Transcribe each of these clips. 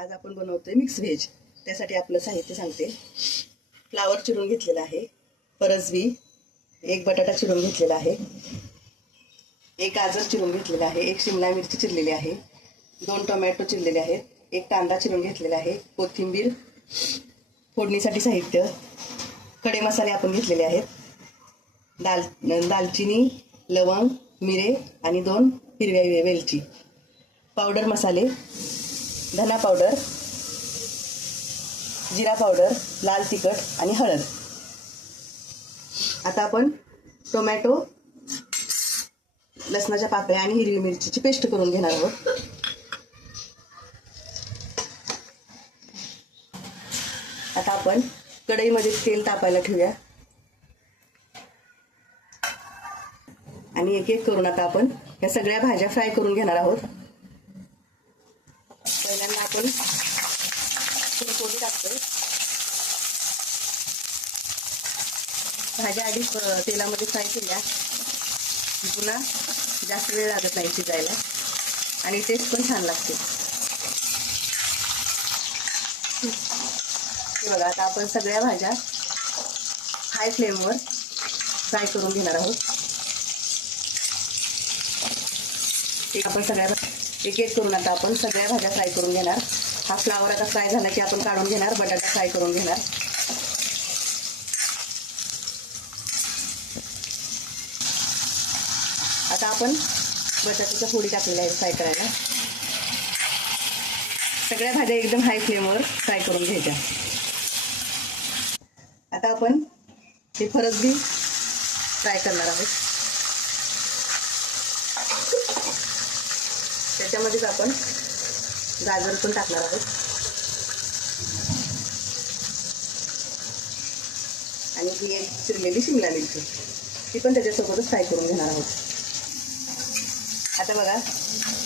आज आपण बनवतोय मिक्स व्हेज त्यासाठी आपलं साहित्य सांगते. फ्लावर चिरून घेतलेला आहे. परसबी एक बटाटा चिरून घेतलेला आहे. एक गाजर चिरून घेतलेला आहे. एक शिमला मिरची चिरलेली आहे. दोन टोमॅटो चिरलेले आहेत. एक कांदा चिरून घेतलेला आहे. कोथिंबीर. फोडणीसाठी साहित्य. कडे मसाले आपण घेतलेले आहेत. दाल दालचिनी लवंग मिरे आणि दोन हिरव्या वेलची. पावडर मसाले. धना पावडर जिरा पावडर लाल तिखट आणि हळद. आता आपण टोमॅटो लसणाच्या पाकळ्या आणि हिरवी मिरचीची पेस्ट करून घेणार आहोत. आता आपण कढईमध्ये तेल तापायला ठेवूया. आणि एक एक करून आता आपण या सगळ्या भाज्या फ्राय करून घेणार आहोत. पहिल्यांदा आपण फुलकोबी टाकतोय. भाज्या आधी तेलामध्ये फ्राय केल्या. पुन्हा जास्त वेळ लागत नाही शिजायला. आणि टेस्ट पण छान लागते. हे बघा आता आपण सगळ्या भाज्या हाय फ्लेमवर फ्राय करून घेणार आहोत. ते आपण सगळ्या एक एक करून आता आपण सगळ्या भाज्या फ्राय करून घेणार. हा फ्लावर आता फ्राय झाला की आपण काढून घेणार बटाटा फ्राय करून घेणार. आता आपण बटाट्याच्या फोडी टाकलेल्या आहेत फ्राय करायला. सगळ्या भाज्या एकदम हाय फ्लेमवर फ्राय करून घ्यायच्या. आता आपण हे फरसबी फ्राय करणार आहोत. त्याच्यामध्येच आपण गाजर पण टाकणार आहोत. आणि ही एक चिरलेली शिमला मिरची. ती पण त्याच्यासोबतच फ्राय करून घेणार आहोत. आता बघा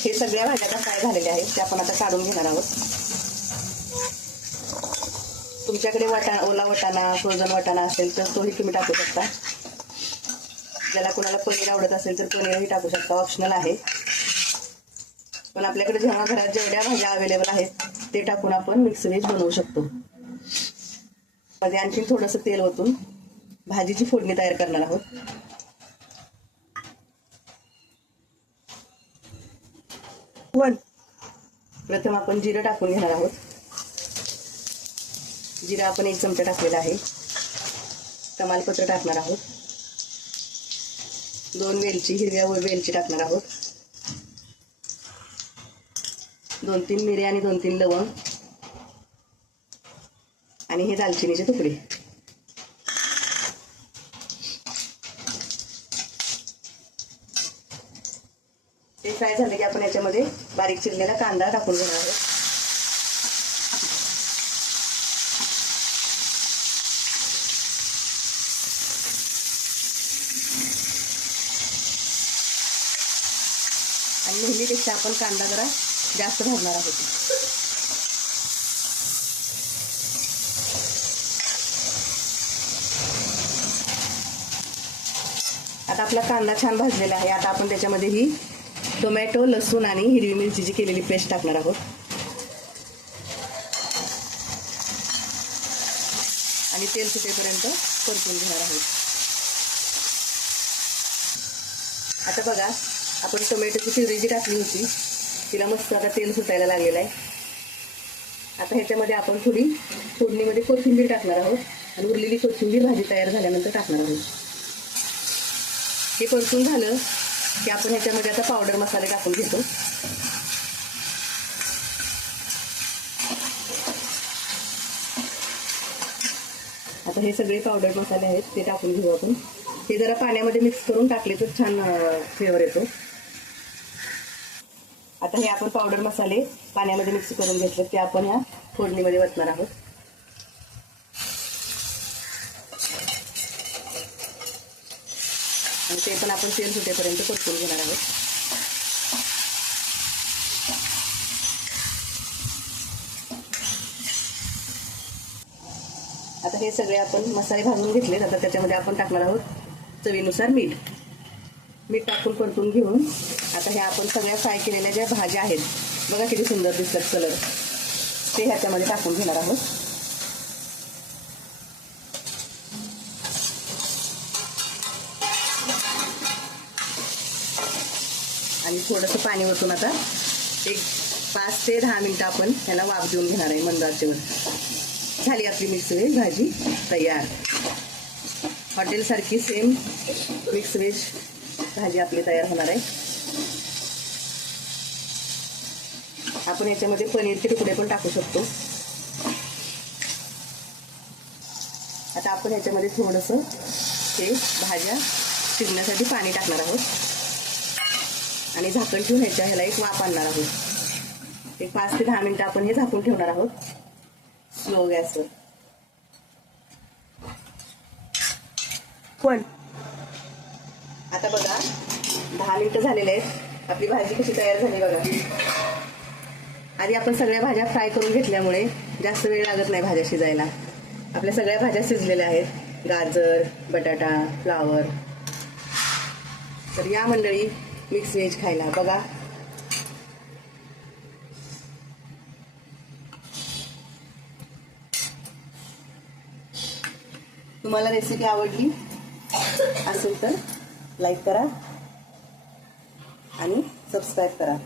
हे सगळ्या भाज्या फ्राय झालेल्या आहेत त्या आपण आता काढून घेणार आहोत. तुमच्याकडे वाटाणा ओला वाटाणा फ्रोझन वाटाणा असेल तर तोही तुम्ही टाकू शकता. ज्याला कोणाला पनीर आवडत असेल तर पनीरही टाकू शकता. ऑप्शनल आहे. पण आपल्याकडे जेव्हा घरात जेवढ्या भाज्या अवेलेबल आहेत ते टाकून आपण मिक्स व्हेज बनवू शकतो. मध्ये आणखी थोडंसं तेल ओतून भाजीची फोडणी तयार करणार आहोत. वन. प्रथम आपण जिरं टाकून घेणार आहोत. जिरं आपण एक चमचा टाकलेला आहे. तमालपत्र टाकणार आहोत. दोन वेलची हिरव्या व वेलची टाकणार आहोत. दोन तीन मिरे आणि दोन तीन लवंग. आणि हे दालचिनीचे तुकडे. ते फ्राय झाले की आपण याच्यामध्ये बारीक चिरलेला कांदा टाकून घेणार आहोत. आणि नेहमीपेक्षा आपण कांदा जरा जास्त भाजणार आहोत. आता आपला कांदा छान भाजलेला आहे. आता आपण त्याच्यामध्ये ही टोमॅटो लसूण आणि हिरवी मिरचीची केलेली पेस्ट टाकणार आहोत. आणि तेल सुटेपर्यंत परतून घेणार आहोत. आता बघा आपण टोमॅटोची प्युरी जी टाकली होती तिला मस्त आता तेल सुटायला लागलेलं आहे. आता ह्याच्यामध्ये आपण थोडी फोडणीमध्ये कोथिंबीर टाकणार आहोत आणि उरलेली कोथिंबीर भाजी तयार झाल्यानंतर टाकणार आहोत. हे परतून झालं की आपण ह्याच्यामध्ये आता पावडर मसाले टाकून घेतो. आता हे सगळे पावडर मसाले आहेत ते टाकून घेऊ आपण. हे जरा पाण्यामध्ये मिक्स करून टाकले तर छान फ्लेवर येतो. आता हे आपण पावडर मसाले पाण्यामध्ये मिक्स करून घेतले ते आपण ह्या फोडणीमध्ये वतणार आहोत. आणि ते पण आपण तेल सुटेपर्यंत परतून घेणार आहोत. आता हे सगळे आपण मसाले भाजून घेतले आता त्याच्यामध्ये आपण टाकणार आहोत चवीनुसार मीठ. मीठ टाकून परतून घेऊन आता ह्या आपण सगळ्या फ्राय केलेल्या ज्या भाज्या आहेत बघा किती सुंदर दिसतात कलर ते ह्याच्यामध्ये टाकून घेणार आहोत. आणि थोडंसं पाणी ओतून आता एक पाच ते दहा मिनटं आपण ह्याला वाफ देऊन घेणार आहे मंद आचेवर झाली आपली मिक्स व्हेज भाजी तयार. हॉटेलसारखी सेम मिक्स व्हेज भाजी आपली तयार होणार आहे. आपण याच्यामध्ये पनीरचे तुकडे पण टाकू शकतो. आता आपण ह्याच्यामध्ये थोडंसं हे भाज्या शिजण्यासाठी पाणी टाकणार आहोत. आणि झाकण ठेवून ह्याच्या ह्याला एक वाफ आणणार आहोत. एक पाच ते दहा मिनिटं आपण हे झाकून ठेवणार आहोत. स्लो गॅसवर. पण आता बघा दहा मिनिटं झालेले आहेत. आपली भाजी कशी तयार झाली बघा. आधी आपण सगळ्या भाज्या फ्राय करून घेतल्यामुळे जास्त वेळ लागत नाही भाज्या शिजायला. आपल्या सगळ्या भाज्या शिजलेल्या आहेत. गाजर बटाटा फ्लावर. तर या मंडळी मिक्स व्हेज खायला बघा. तुम्हाला रेसिपी आवडली असेल तर लाईक करा आणि सबस्क्राईब करा.